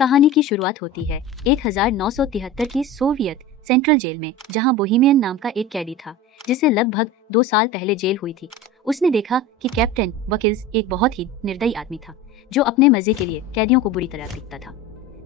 कहानी की शुरुआत होती है 1973 की सोवियत सेंट्रल जेल में, जहां बोहेमियन नाम का एक कैदी था जिसे लगभग 2 साल पहले जेल हुई थी। उसने देखा कि कैप्टन वकिल्स एक बहुत ही निर्दयी आदमी था जो अपने मजे के लिए कैदियों को बुरी तरह पीटता था।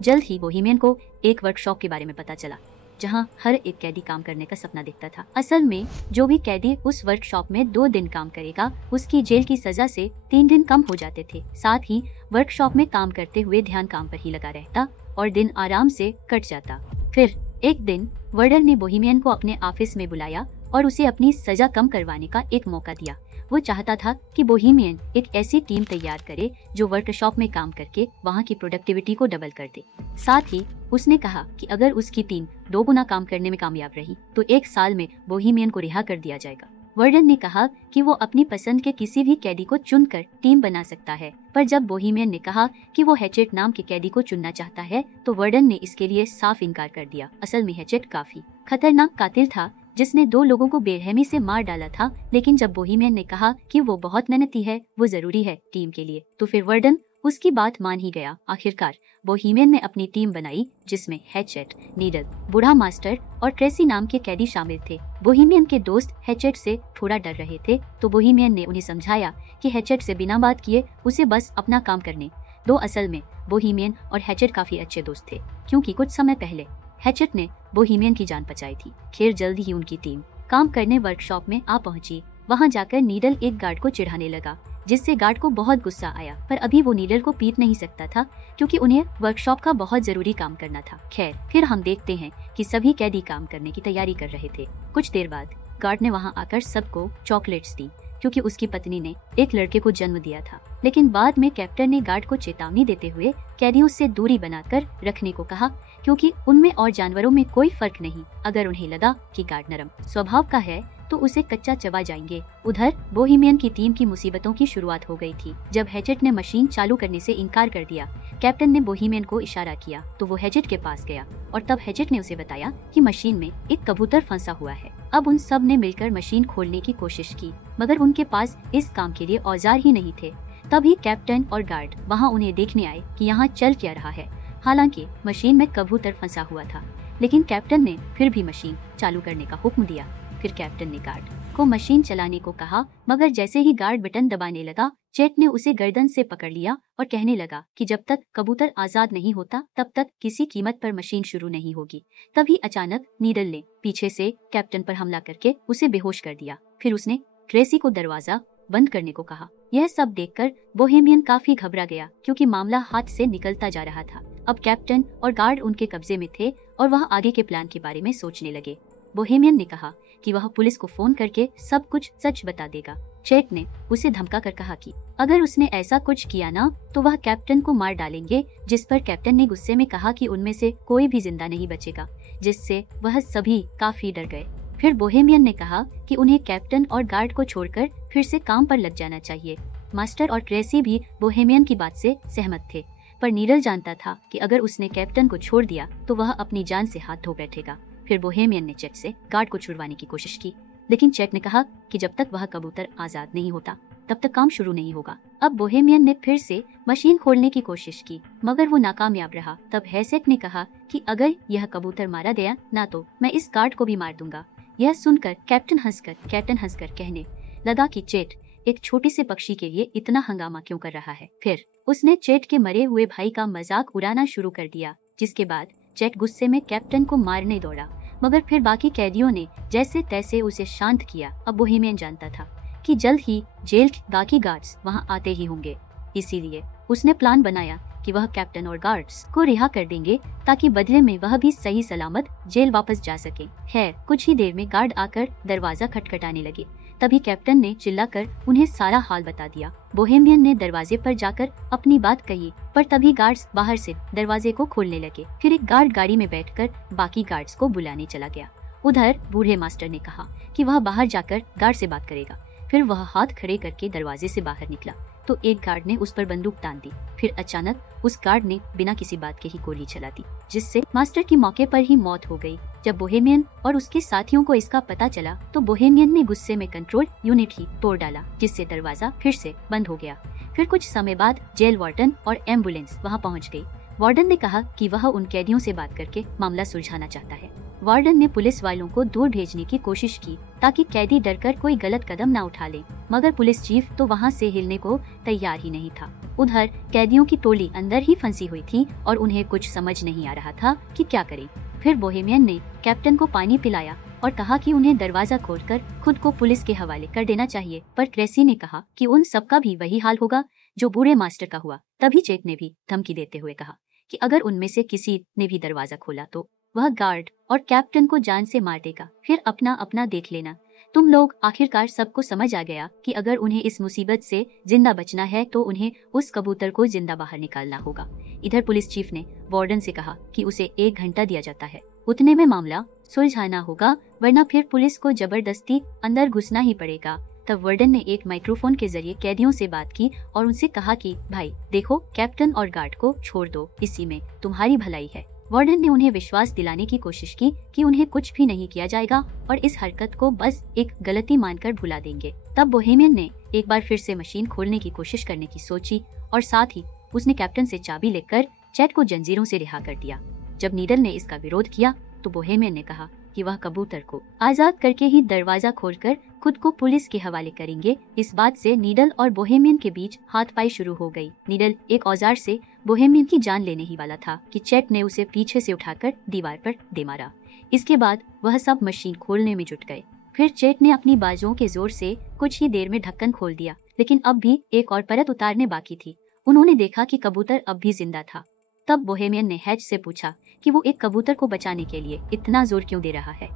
जल्द ही बोहेमियन को एक वर्कशॉप के बारे में पता चला जहां हर एक कैदी काम करने का सपना देखता था। असल में जो भी कैदी उस वर्कशॉप में 2 दिन काम करेगा उसकी जेल की सजा से 3 दिन कम हो जाते थे। साथ ही वर्कशॉप में काम करते हुए ध्यान काम पर ही लगा रहता और दिन आराम से कट जाता। फिर एक दिन वार्डन ने बोहेमियन को अपने ऑफिस में बुलाया और उसे अपनी सजा कम करवाने का एक मौका दिया। वो चाहता था कि बोहेमियन एक ऐसी टीम तैयार करे जो वर्कशॉप में काम करके वहाँ की प्रोडक्टिविटी को डबल कर दे। साथ ही उसने कहा कि अगर उसकी टीम 2 गुना काम करने में कामयाब रही तो 1 साल में बोहेमियन को रिहा कर दिया जाएगा। वार्डन ने कहा कि वो अपनी पसंद के किसी भी कैदी को चुनकर टीम बना सकता है, पर जब बोहेमियन ने कहा कि वो हैचेट नाम के कैदी को चुनना चाहता है तो वार्डन ने इसके लिए साफ इनकार कर दिया। असल में हैचेट काफी खतरनाक कातिल था जिसने 2 लोगों को बेरहमी से मार डाला था, लेकिन जब बोहेमियन ने कहा कि वो बहुत मेहनती है, वो जरूरी है टीम के लिए, तो फिर वार्डन उसकी बात मान ही गया। आखिरकार बोहेमियन ने अपनी टीम बनाई जिसमें हैचेट, नीडल, बूढ़ा मास्टर और ट्रेसी नाम के कैदी शामिल थे। बोहेमियन के दोस्त हैचेट से थोड़ा डर रहे थे तो बोहेमियन ने उन्हें समझाया कि हैचेट से बिना बात किए उसे बस अपना काम करने दो। असल में बोहेमियन और हैचेट काफी अच्छे दोस्त थे क्योंकि कुछ समय पहले हैचेट ने बोहेमियन की जान बचाई थी। खैर जल्द ही उनकी टीम काम करने वर्कशॉप में आ पहुंची। वहां जाकर नीडल एक गार्ड को चिढ़ाने लगा जिससे गार्ड को बहुत गुस्सा आया, पर अभी वो नीडल को पीट नहीं सकता था क्योंकि उन्हें वर्कशॉप का बहुत जरूरी काम करना था। खैर फिर हम देखते हैं कि सभी कैदी काम करने की तैयारी कर रहे थे। कुछ देर बाद गार्ड ने वहां आकर सबको चॉकलेट्स दी क्योंकि उसकी पत्नी ने एक लड़के को जन्म दिया था, लेकिन बाद में कैप्टन ने गार्ड को चेतावनी देते हुए कैदियों से दूरी बनाकर रखने को कहा क्योंकि उनमें और जानवरों में कोई फर्क नहीं। अगर उन्हें लगा कि गार्ड नरम स्वभाव का है तो उसे कच्चा चबा जाएंगे। उधर बोहेमियन की टीम की मुसीबतों की शुरुआत हो गई थी। जब हैचेट ने मशीन चालू करने से इनकार कर दिया, कैप्टन ने बोहेमियन को इशारा किया तो वो हैचेट के पास गया और तब हैचेट ने उसे बताया कि मशीन में एक कबूतर फंसा हुआ है। अब उन सब ने मिलकर मशीन खोलने की कोशिश की मगर उनके पास इस काम के लिए औजार ही नहीं थे। तभी कैप्टन और गार्ड वहाँ उन्हें देखने आए कि यहाँ चल क्या रहा है। हालांकि मशीन में कबूतर फंसा हुआ था, लेकिन कैप्टन ने फिर भी मशीन चालू करने का हुक्म दिया। फिर कैप्टन ने गार्ड को मशीन चलाने को कहा मगर जैसे ही गार्ड बटन दबाने लगा, चेट ने उसे गर्दन से पकड़ लिया और कहने लगा कि जब तक कबूतर आजाद नहीं होता तब तक किसी कीमत पर मशीन शुरू नहीं होगी। तभी अचानक नीडल ने पीछे से कैप्टन पर हमला करके उसे बेहोश कर दिया। फिर उसने ट्रेसी को दरवाजा बंद करने को कहा। यह सब देखकर बोहेमियन काफी घबरा गया क्योंकि मामला हाथ से निकलता जा रहा था। अब कैप्टन और गार्ड उनके कब्जे में थे और वह आगे के प्लान के बारे में सोचने लगे। बोहेमियन ने कहा कि वह पुलिस को फोन करके सब कुछ सच बता देगा। चेट ने उसे धमका कर कहा कि अगर उसने ऐसा कुछ किया ना तो वह कैप्टन को मार डालेंगे, जिस पर कैप्टन ने गुस्से में कहा कि उनमें से कोई भी जिंदा नहीं बचेगा, जिससे वह सभी काफी डर गए। फिर बोहेमियन ने कहा कि उन्हें कैप्टन और गार्ड को छोड़कर फिर से काम पर लग जाना चाहिए। मास्टर और ट्रेसी भी बोहेमियन की बात से सहमत थे, पर नीडल जानता था कि अगर उसने कैप्टन को छोड़ दिया तो वह अपनी जान से हाथ धो बैठेगा। फिर बोहेमियन ने चेट से गार्ड को छुड़वाने की कोशिश की, लेकिन चेट ने कहा कि जब तक वह कबूतर आजाद नहीं होता तब तक काम शुरू नहीं होगा। अब बोहेमियन ने फिर से मशीन खोलने की कोशिश की मगर वो नाकामयाब रहा। तब हैचेट ने कहा कि अगर यह कबूतर मारा गया ना तो मैं इस गार्ड को भी मार दूंगा। यह सुनकर कैप्टन हंसकर कहने लगा कि चेट एक छोटे से पक्षी के लिए इतना हंगामा क्यों कर रहा है। फिर उसने चेट के मरे हुए भाई का मजाक उड़ाना शुरू कर दिया, जिसके बाद चेट गुस्से में कैप्टन को मारने दौड़ा मगर फिर बाकी कैदियों ने जैसे तैसे उसे शांत किया। अब बोहेमियन जानता था कि जल्द ही जेल के बाकी गार्ड्स वहां आते ही होंगे, इसीलिए उसने प्लान बनाया कि वह कैप्टन और गार्ड्स को रिहा कर देंगे ताकि बदले में वह भी सही सलामत जेल वापस जा सके। खैर कुछ ही देर में गार्ड आकर दरवाजा खटखटाने लगे। तभी कैप्टन ने चिल्लाकर उन्हें सारा हाल बता दिया। बोहेमियन ने दरवाजे पर जाकर अपनी बात कही, पर तभी गार्ड्स बाहर से दरवाजे को खोलने लगे। फिर एक गार्ड गाड़ी में बैठकर बाकी गार्ड्स को बुलाने चला गया। उधर बूढ़े मास्टर ने कहा कि वह बाहर जाकर गार्ड से बात करेगा। फिर वह हाथ खड़े करके दरवाजे से बाहर निकला तो एक गार्ड ने उस पर बंदूक तान दी। फिर अचानक उस गार्ड ने बिना किसी बात के ही गोली चला दी, जिससे मास्टर की मौके पर ही मौत हो गई। जब बोहेमियन और उसके साथियों को इसका पता चला तो बोहेमियन ने गुस्से में कंट्रोल यूनिट ही तोड़ डाला, जिससे दरवाजा फिर से बंद हो गया। फिर कुछ समय बाद जेल वार्डन और एम्बुलेंस वहां पहुंच गई। वार्डन ने कहा कि वह उन कैदियों से बात करके मामला सुलझाना चाहता है। वार्डन ने पुलिस वालों को दूर भेजने की कोशिश की ताकि कैदी डरकर कोई गलत कदम न उठा ले, मगर पुलिस चीफ तो वहां से हिलने को तैयार ही नहीं था। उधर कैदियों की टोली अंदर ही फंसी हुई थी और उन्हें कुछ समझ नहीं आ रहा था कि क्या करें। फिर बोहेमियन ने कैप्टन को पानी पिलाया और कहा कि उन्हें दरवाजा खोलकर खुद को पुलिस के हवाले कर देना चाहिए, पर क्रेसी ने कहा कि उन सबका भी वही हाल होगा जो बूढ़े मास्टर का हुआ। तभी चेक ने भी धमकी देते हुए कहा कि अगर उनमें से किसी ने भी दरवाजा खोला तो वह गार्ड और कैप्टन को जान से मार देगा। फिर अपना अपना देख लेना। तुम लोग। आखिरकार सबको समझ आ गया कि अगर उन्हें इस मुसीबत से जिंदा बचना है तो उन्हें उस कबूतर को जिंदा बाहर निकालना होगा। इधर पुलिस चीफ ने वार्डन से कहा कि उसे 1 घंटा दिया जाता है, उतने में मामला सुलझाना होगा, वरना फिर पुलिस को जबरदस्ती अंदर घुसना ही पड़ेगा। तब वार्डन ने एक माइक्रोफोन के जरिए कैदियों से बात की और उनसे कहा कि भाई देखो, कैप्टन और गार्ड को छोड़ दो, इसी में तुम्हारी भलाई है। वार्डन ने उन्हें विश्वास दिलाने की कोशिश की कि उन्हें कुछ भी नहीं किया जाएगा और इस हरकत को बस एक गलती मानकर भुला देंगे। तब बोहेमियन ने एक बार फिर से मशीन खोलने की कोशिश करने की सोची और साथ ही उसने कैप्टन से चाबी लेकर चैट को जंजीरों से रिहा कर दिया। जब नीडल ने इसका विरोध किया तो बोहेमियन ने कहा कि वह कबूतर को आजाद करके ही दरवाजा खोलकर खुद को पुलिस के हवाले करेंगे। इस बात से नीडल और बोहेमियन के बीच हाथापाई शुरू हो गई। नीडल एक औजार से बोहेमियन की जान लेने ही वाला था कि चैट ने उसे पीछे से उठाकर दीवार पर दे मारा। इसके बाद वह सब मशीन खोलने में जुट गए। फिर चैट ने अपनी बाजुओं के जोर से कुछ ही देर में ढक्कन खोल दिया, लेकिन अब भी एक और परत उतारने बाकी थी। उन्होंने देखा कि कबूतर अब भी जिंदा था। तब बोहेमियन ने हैच से पूछा कि वो एक कबूतर को बचाने के लिए इतना जोर क्यों दे रहा है।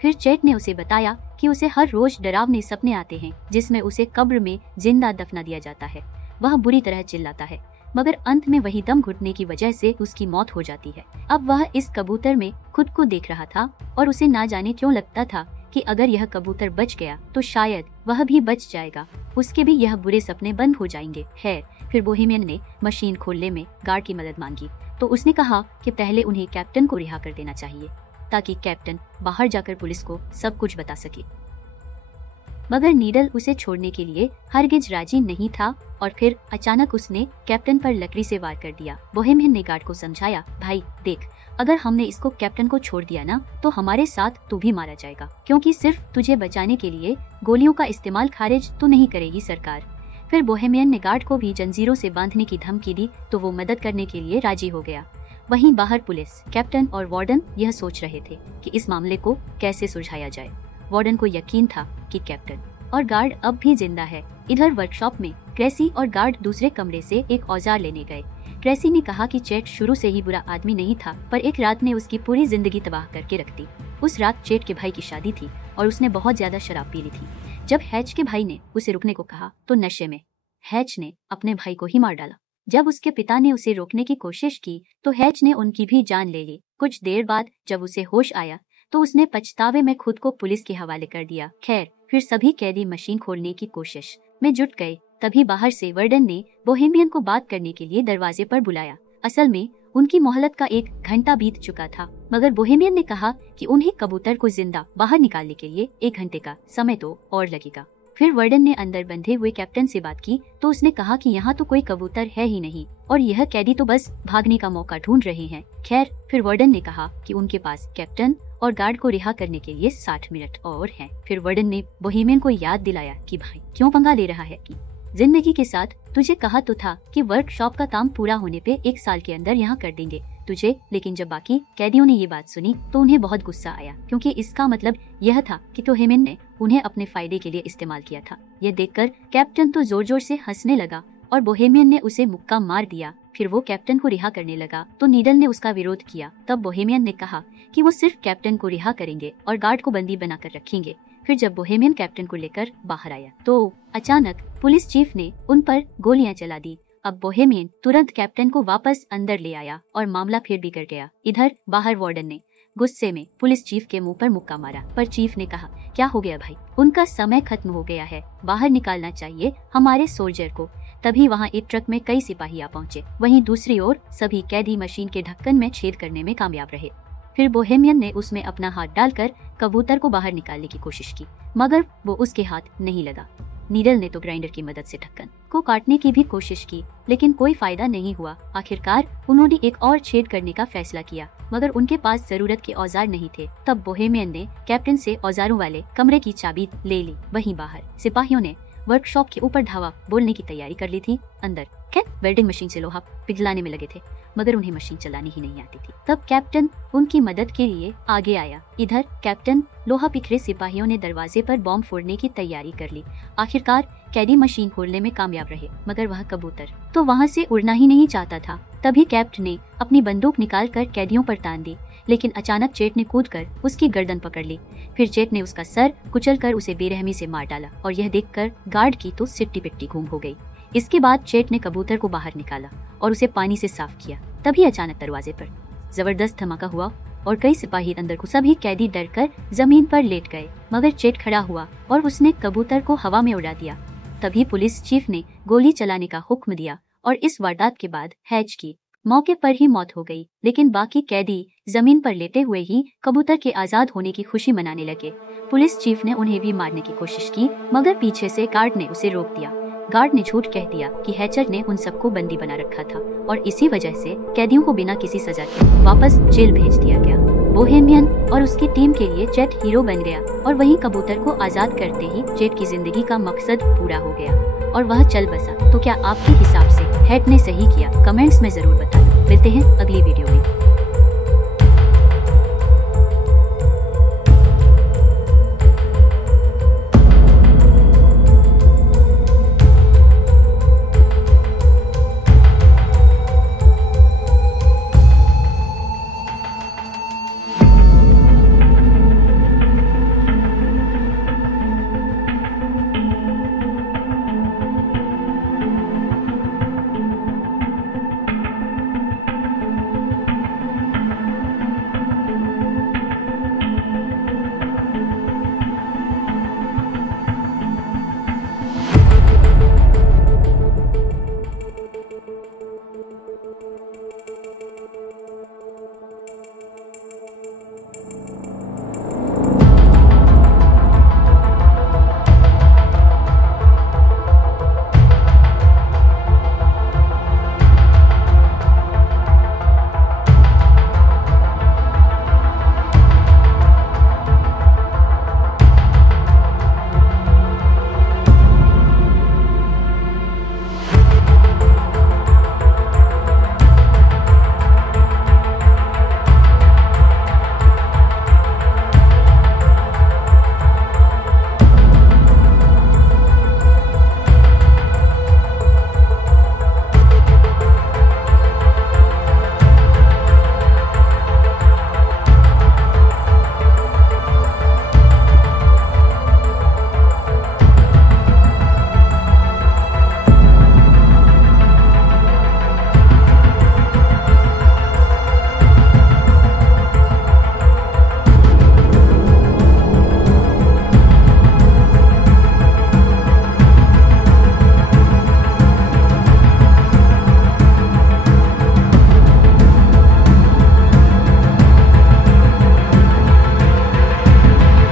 फिर चैट ने उसे बताया कि उसे हर रोज डरावने सपने आते हैं जिसमें उसे कब्र में जिंदा दफना दिया जाता है। वह बुरी तरह चिल्लाता है, मगर अंत में वही दम घुटने की वजह से उसकी मौत हो जाती है। अब वह इस कबूतर में खुद को देख रहा था और उसे ना जाने क्यों लगता था कि अगर यह कबूतर बच गया तो शायद वह भी बच जाएगा, उसके भी यह बुरे सपने बंद हो जाएंगे। है फिर बोहेमियन ने मशीन खोलने में गार्ड की मदद मांगी तो उसने कहा कि पहले उन्हें कैप्टन को रिहा कर देना चाहिए ताकि कैप्टन बाहर जाकर पुलिस को सब कुछ बता सके, मगर नीडल उसे छोड़ने के लिए हरगिज राजी नहीं था और फिर अचानक उसने कैप्टन पर लकड़ी से वार कर दिया। बोहेमियन ने गार्ड को समझाया, भाई देख, अगर हमने इसको कैप्टन को छोड़ दिया ना तो हमारे साथ तू भी मारा जाएगा, क्योंकि सिर्फ तुझे बचाने के लिए गोलियों का इस्तेमाल खारिज तो नहीं करेगी सरकार। फिर बोहेमियन ने गार्ड को भी जंजीरों से बांधने की धमकी दी तो वो मदद करने के लिए राजी हो गया। वहीं बाहर पुलिस, कैप्टन और वार्डन यह सोच रहे थे कि इस मामले को कैसे सुलझाया जाए। वार्डन को यकीन था कि कैप्टन और गार्ड अब भी जिंदा है। इधर वर्कशॉप में क्रेसी और गार्ड दूसरे कमरे से एक औजार लेने गए। क्रेसी ने कहा कि चैट शुरू से ही बुरा आदमी नहीं था, पर एक रात ने उसकी पूरी जिंदगी तबाह करके रख दी। उस रात चैट के भाई की शादी थी और उसने बहुत ज्यादा शराब पी ली थी। जब हैच के भाई ने उसे रुकने को कहा तो नशे में हैच ने अपने भाई को ही मार डाला। जब उसके पिता ने उसे रोकने की कोशिश की तो हैच ने उनकी भी जान ले ली। कुछ देर बाद जब उसे होश आया तो उसने पछतावे में खुद को पुलिस के हवाले कर दिया। खैर, फिर सभी कैदी मशीन खोलने की कोशिश में जुट गए। तभी बाहर से वार्डन ने बोहेमियन को बात करने के लिए दरवाजे पर बुलाया। असल में उनकी मोहलत का 1 घंटा बीत चुका था, मगर बोहेमियन ने कहा कि उन्हें कबूतर को जिंदा बाहर निकालने के लिए 1 घंटे का समय तो और लगेगा। फिर वार्डन ने अंदर बंधे हुए कैप्टन से बात की तो उसने कहा कि यहाँ तो कोई कबूतर है ही नहीं और यह कैदी तो बस भागने का मौका ढूंढ रहे हैं। खैर, फिर वार्डन ने कहा कि उनके पास कैप्टन और गार्ड को रिहा करने के लिए 60 मिनट और हैं। फिर वार्डन ने बोहेमियन को याद दिलाया कि भाई क्यों पंगा ले रहा है, कि जिंदगी के साथ तुझे कहा तो था कि वर्कशॉप का काम पूरा होने पे 1 साल के अंदर यहाँ कर देंगे तुझे। लेकिन जब बाकी कैदियों ने ये बात सुनी तो उन्हें बहुत गुस्सा आया, क्योंकि इसका मतलब यह था कि बोहेमियन ने उन्हें अपने फायदे के लिए इस्तेमाल किया था। यह देखकर कैप्टन तो जोर जोर से हंसने लगा और बोहेमियन ने उसे मुक्का मार दिया। फिर वो कैप्टन को रिहा करने लगा तो नीडल ने उसका विरोध किया। तब बोहेमियन ने कहा कि वो सिर्फ कैप्टन को रिहा करेंगे और गार्ड को बंदी बनाकर रखेंगे। फिर जब बोहेमियन कैप्टन को लेकर बाहर आया तो अचानक पुलिस चीफ ने उन पर गोलियां चला दी। अब बोहेमियन तुरंत कैप्टन को वापस अंदर ले आया और मामला फिर बिगड़ गया। इधर बाहर वार्डन ने गुस्से में पुलिस चीफ के मुंह पर मुक्का मारा, पर चीफ ने कहा, क्या हो गया भाई, उनका समय खत्म हो गया है, बाहर निकालना चाहिए हमारे सोल्जर को। तभी वहाँ एक ट्रक में कई सिपाही आ पहुँचे। वहीं दूसरी ओर सभी कैदी मशीन के ढक्कन में छेद करने में कामयाब रहे। फिर बोहेमियन ने उसमें अपना हाथ डालकर कबूतर को बाहर निकालने की कोशिश की, मगर वो उसके हाथ नहीं लगा। नीडल ने तो ग्राइंडर की मदद से ढक्कन को काटने की भी कोशिश की, लेकिन कोई फायदा नहीं हुआ। आखिरकार उन्होंने एक और छेद करने का फैसला किया, मगर उनके पास जरूरत के औजार नहीं थे। तब बोहेमियन ने कैप्टन से औजारों वाले कमरे की चाबी ले ली। वहीं बाहर सिपाहियों ने वर्कशॉप के ऊपर धावा बोलने की तैयारी कर ली थी। अंदर कैप वेल्डिंग मशीन से लोहा पिघलाने में लगे थे, मगर उन्हें मशीन चलानी ही नहीं आती थी। तब कैप्टन उनकी मदद के लिए आगे आया। इधर कैप्टन लोहा बिखरे सिपाहियों ने दरवाजे पर बॉम्ब फोड़ने की तैयारी कर ली। आखिरकार कैदी मशीन खोलने में कामयाब रहे, मगर वह कबूतर तो वहाँ से उड़ना ही नहीं चाहता था। तभी कैप्टन ने अपनी बंदूक निकालकर कैदियों पर तान दी, लेकिन अचानक चेट ने कूदकर उसकी गर्दन पकड़ ली। फिर चेट ने उसका सर कुचलकर उसे बेरहमी से मार डाला, और यह देखकर गार्ड की तो सिट्टी पिट्टी घूम हो गई। इसके बाद चेट ने कबूतर को बाहर निकाला और उसे पानी से साफ किया। तभी अचानक दरवाजे पर जबरदस्त धमाका हुआ और कई सिपाही अंदर घुस। सभी कैदी डरकर जमीन पर लेट गए, मगर चेट खड़ा हुआ और उसने कबूतर को हवा में उड़ा दिया। तभी पुलिस चीफ ने गोली चलाने का हुक्म दिया और इस वारदात के बाद हैच की मौके पर ही मौत हो गई। लेकिन बाकी कैदी जमीन पर लेटे हुए ही कबूतर के आजाद होने की खुशी मनाने लगे। पुलिस चीफ ने उन्हें भी मारने की कोशिश की, मगर पीछे से गार्ड ने उसे रोक दिया। गार्ड ने झूठ कह दिया कि हैचर ने उन सबको बंदी बना रखा था, और इसी वजह से कैदियों को बिना किसी सजा के वापस जेल भेज दिया गया। बोहेमियन और उसकी टीम के लिए चेट हीरो बन गया, और वहीं कबूतर को आजाद करते ही चेट की जिंदगी का मकसद पूरा हो गया और वह चल बसा। तो क्या आपके हिसाब से हैट ने सही किया? कमेंट्स में जरूर बताना। मिलते हैं अगली वीडियो में।